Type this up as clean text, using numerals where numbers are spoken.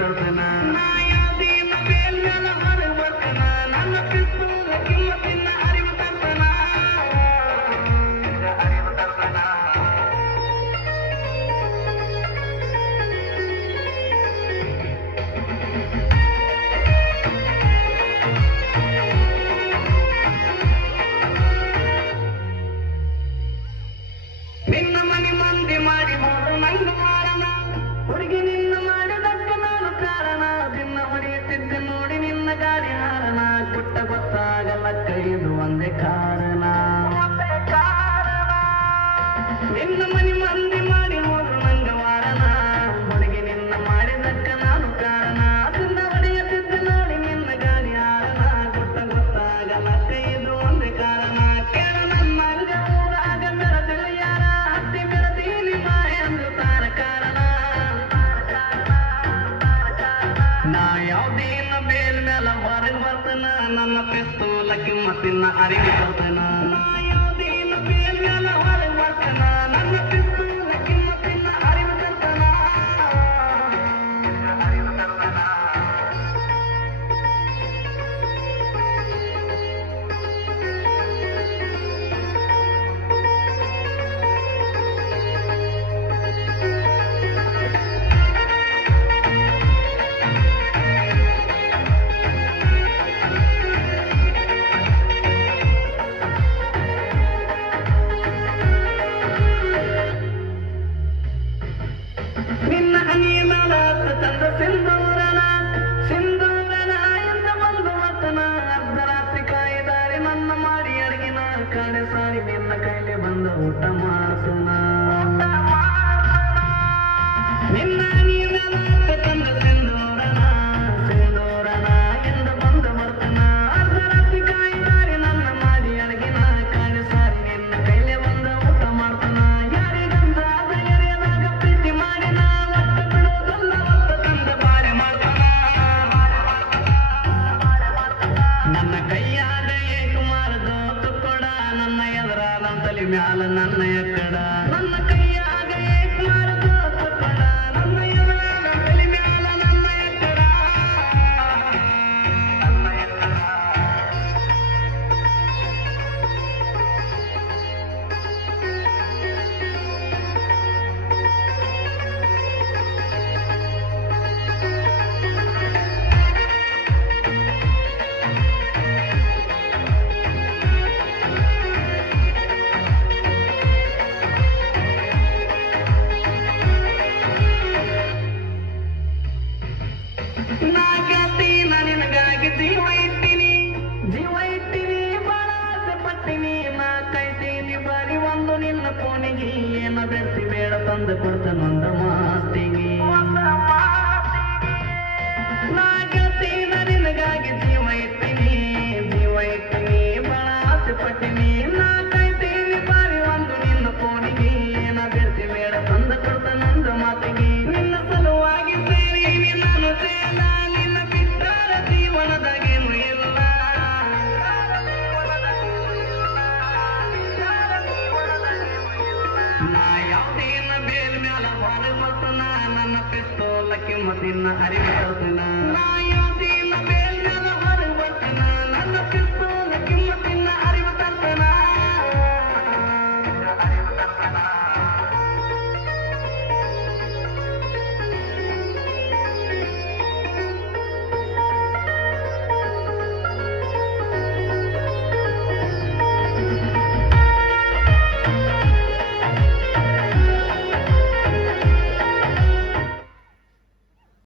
ತರ್ತನ ನಾ ಯಾವ್ದಿನ ಬೇಲ್ ಮೇಲ ಹೊರಗೆ ಬರ್ತನ ನನ್ನ ಪಿಸ್ತೂಲ ಕಿಮ್ಮತ್ತಿನ ಅರಿವು ತರ್ತನ ಅರಿವು ತರ್ತನ ನಿನ್ನ ಮನೆ ಮಂದಿ ಮಾಡಿ ಹೋದ ನಂಗ ಮಾರಣ ಹುಡುಗಿ ನಿನ್ನ ಮಾಡಿದಕ್ಕೆ ನಾನು ಕಾರಣ ದಿನ ಹೊಡೆಯುತ್ತಿದ್ದೆ ನೋಡಿ ನಿನ್ನ ಗಾಡಿ ಹಾರಣ ಪುಟ್ಟ ಗೊತ್ತಾಗಲ್ಲ ಕೈದು ಒಂದೇ ಕಾರಣ ನಿನ್ನ ಮನೆ ಮಂದಿ ಮಾಡಿ ಹೋದ್ರು ನಂಗ ವಾರಣ ಹುಡುಗಿ ನಿನ್ನ ಮಾಡಿದಕ್ಕೆ ನಾನು ಕಾರಣ ದಿನ ಹೊಡೆಯುತ್ತಿದ್ದೆ ನೋಡಿ ನಿನ್ನ ಗಾಡಿ ಹಾರಣ ಪುಟ್ಟ ಗೊತ್ತಾಗಲ್ಲ ಕೈದು ಒಂದೇ ಕಾರಣ ಕೇಳ ನನ್ನ ಊರಾಗ ಮೆರದಿಲ್ಲ ಯಾರ ಹತ್ತಿ ಮೆರದೀನಿ ಬಾಯಂದು ತಾರ ಕಾರಣ ನಾ ಯಾವ್ದೇನ ಬೇಲ್ ಮೇಲ ಹೊರಗೆ ಬರ್ತನ ನನ್ನ ಪಿಸ್ತೂಲ ಕಿಮ್ಮತ್ತಿನ ಅರಿವು ತರ್ತನ ನಾ ಯಾವ್ದೇನ ಬೇಲ್ ಮೇಲ ಹೊರಗೆ ಬರ್ತನ ನನ್ನ ಪಿಸ್ತೂಲ ಕಿಮ್ಮತ್ತಿನ ಅರಿವು ತರ್ತನ ಅರಿವು ತರ್ತನ ನಿನ್ನ ಹನಿಯ ಮೇಲ ಚಂದ ಸಿಂಧೂರನ ಸಿಂಧೂರನ ಎಂದ ಬಂದು ವತನ ಅರ್ಧರಾತ್ರಿ ಕಾಯಿದಾರಿ ನನ್ನ ಮಾಡಿ ಅಡಗಿನ ಕಡೆ ಸಾರಿ ನಿನ್ನ ಕೈಲಿ ಬಂದ ಊಟ ಮಾಡ್ತನ ನಿನ್ನ ಹನಿಯ ಮೇಲ ಚಂದ ಸಿಂಧೂರನ ಸಿಂಧೂರನ ಎಂದ ಬಂದು ವತನ ಅರ್ಧರಾತ್ರಿ ಕಾಯಿದಾರಿ ನನ್ನ ಮಾಡಿ ಅಡಗಿನ ಕಡೆ ಸಾರಿ ನಿನ್ನ ಕೈಲಿ ಬಂದ ಊಟ ಮಾಡ್ತನ ಯಾರಿಗಂತ ಎರೆಯದಾಗ ಪ್ರೀತಿ ಮಾಡಿ ನನ್ನ ಕೈಯಾಗ ಏಕು ಮಾರದು ತುಕ್ಕೊಡ ನನ್ನ ಎದುರಾದಂತಲಿ ಮ್ಯಾಲ ನನ್ನ ಎಕ್ಕಡ ನನ್ನ ಕೈಯಾಗ ಏಕು ಮಾರದು ತುಕ್ಕೊಡ ನನ್ನ ಎದುರಾದಂತಲಿ ಮ್ಯಾಲ ನನ್ನ ಎಕ್ಕಡ ನನ್ನ ಎಕ್ಕಡ ನಾಗತೀನ ನಿನಗಾಗಿ ಜೀವ ಇಟ್ಟಿನಿ ಬಾಳ ಆಸೆ ಪಟ್ಟಿನಿ ನಾ ಕೈತೀನಿ ಬರಿ ಒಂದು ನಿನ್ನ ಫೋನಿಗೆ ಏನ ಬೆರ್ಸಿ ಬೇಡ ತಂದು ಕೊಡ್ತನೊಂದ ಮಾತಿಗೆ ನಾಗತೀನ ನಿನಗಾಗಿ ಜೀವ ಇಟ್ಟಿನಿ ಬಾಳ ಆಸೆ ಪಟ್ಟಿನಿ ನಾ ಕೈತೀನಿ ಬರಿ ಒಂದು ನಿನ್ನ ಫೋನಿಗೆ ಏನ ಬೆರ್ಸಿ ಬೇಡ ತಂದು ಕೊಡ್ತನೊಂದ ಮಾತಿಗೆ ನಿನ್ನ ಸಲುವಾಗಿ ಸೇರಿ ನಾನು ಸೇನ ನಿನ್ನ ಬಿಟ್ಟರ ಜೀವನದಾಗೇನು ಇಲ್ಲ ನಾ ಯಾವ್ದೇನ ಬೇಲ್ ಮ್ಯಾಲ ಹೊರಗೆ ಬರ್ತನ ನನ್ನ ಪಿಸ್ತೂಲ ಕಿಮ್ಮತ್ತಿನ ಅರಿವು ತರ್ತನ ನಾ ಯಾವ್ದೇನ